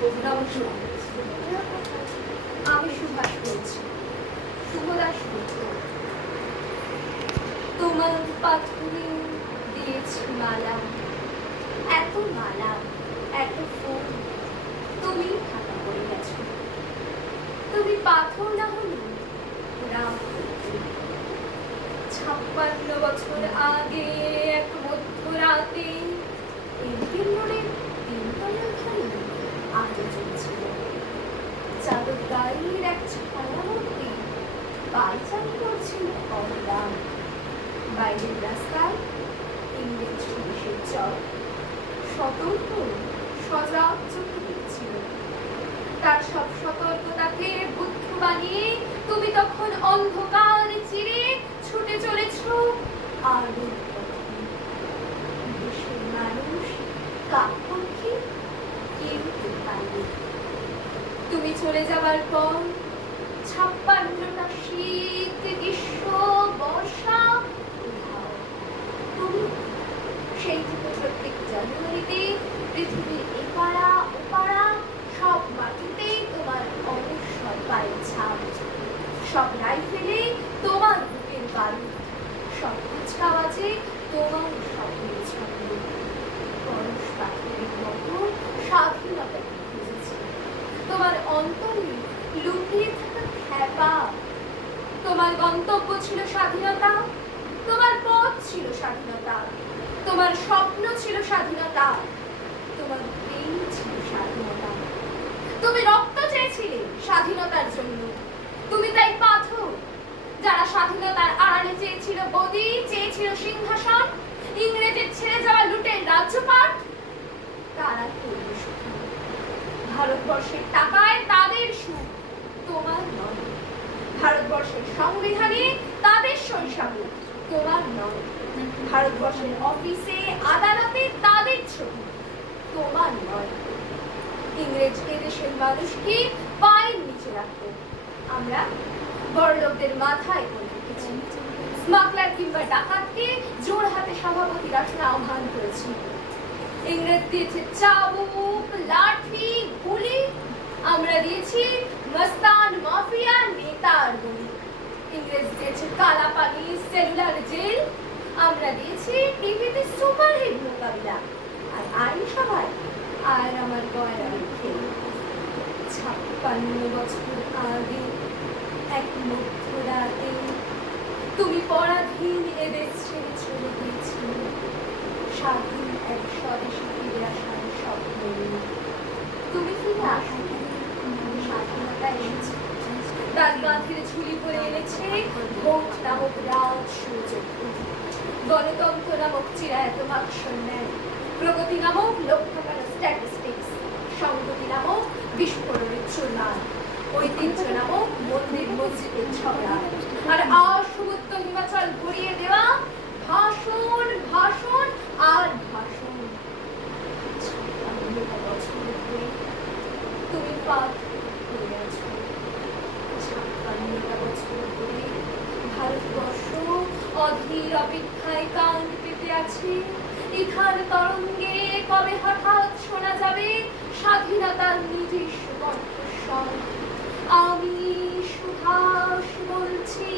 নমস্কার, আমি সুভাষ বলছি, শুভদাস বলছি। তোমার পাথরে দিয়েছি মালা, এত মালা, এত ফুল, তুমি ঢাকা পড়ে গেছো। তুমি পাথর না হলে রাম। 56 বছর আগে এক মধ্যরাতে এমপি রোডের তিনতলার ঘরে আলো জ্বলছিল। চাদর গায়ের এক ছায়ামূর্তি পায়চারি করছিল অবিরাম। বাইরের রাস্তায় ইংরেজ পুলিশের চল সতর্ক সজাগ চোখে দেখছিল। তার সব সতর্কতাকে বুদ্ধ বানিয়ে তুমি তখন অন্ধকার চিরে ছুটে চলেছ আলোর পথে। দেশের মানুষ কাকপক্ষী কেউ পায়নি। তুমি চলে যাবার পর 56টা শীত, গ্রীষ্ম, বর্ষা, তুমি সেই থেকে প্রত্যেক জানুয়ারিতে পৃথিবীর এপাড়া ওপাড়া সব মাটিতেই তোমার অবসর পায়ের ছাপ। সব রাইফেলে তোমার বুকের বারুদ, সব ফুচকা বাজে তোমার স্বপ্নের ছন্দ। পরশ পাখির মতো স্বাধীনতা খুঁজেছে তোমার অন্তরে লুকিয়ে থাকা খ্যাপা। তোমার গন্তব্য ছিল স্বাধীনতা, তোমার পথ ছিল স্বাধীনতা, তোমার স্বপ্ন ছিল স্বাধীনতা, তোমার প্রেম ছিল স্বাধীনতা। তুমি রক্ত চেয়েছিলে স্বাধীনতার জন্য, তুমি তাই পাথর। যারা স্বাধীনতার আড়ালে চেয়েছিল গদি, চেয়েছিল সিংহাসন, ইংরেজের ছেড়ে যাওয়া লুটের রাজ্যপাট, তারা করল সুখী। ভারতবর্ষের টাকায় তাদের সুখ, তোমার নয়। ভারতবর্ষের সংবিধানে তাদের শৈশবে, তোমার নয়। ভারতবর্ষের অফিসে আদালতে তাদের ছবি, তোমার নয়। ইংরেজ এদেশের মানুষকে পায়ের নিচে রাখতো, আমরা বড়লোকদের মাথায় করে রেখেছি। স্মাগলার কিংবা ডাকাতকে জোর হাতে সভাপতির আসনে আহ্বান করেছি। ইংরেজ দিয়েছে চাবুক, লাঠি, গুলি, আমরা দিয়েছি মস্তান মাফিয়া নেতার গুলি। ইংরেজ দিয়েছে কালা পানি, সেলুলার জেল, আমরা দিয়েছি টিভিতে সুপারহিট মোকাবিলা। আর আইনসভায় আর আমার গয়নার খেল। 56 বছর আগে এক মধ্যরাতে তুমি পরাধীন এদেশ ছেড়ে চলে গিয়েছিলে স্বাধীন এক স্বদেশে ফিরে আসার স্বপ্ন নিয়ে। তুমি ফিরে আসনি, স্বাধীনতা এনেছে, তার গাঁথের ঝুলি করে এনেছে ভোট নামক রাজ সৌযোগ্য, গণতন্ত্র নামক চিরায়ত মাকসন ন্যায়, প্রগতি নামক লক্ষ্যমালা স্ট্যাটিস্টিক্স, সংগতি নামক বিস্ফোরণের চুরমার, ঐতিহ্য নামক মন্দির মসজিদের ঝগড়া, আর সমুদ্র হিমাচল ভরিয়ে দেওয়া ভাষণ, ভাষণ আর ভাষণ। 56 বছর ধরে তুমি পাঠ করে আছো। 56 বছর ধরে ভারতবর্ষ অধীর অপেক্ষায় কান পেতে আছে। ইথার তরঙ্গে কবে হঠাৎ শোনা যাবে স্বাধীনতার নিজস্ব কণ্ঠস্বর। আমি সুভাষ বলছি।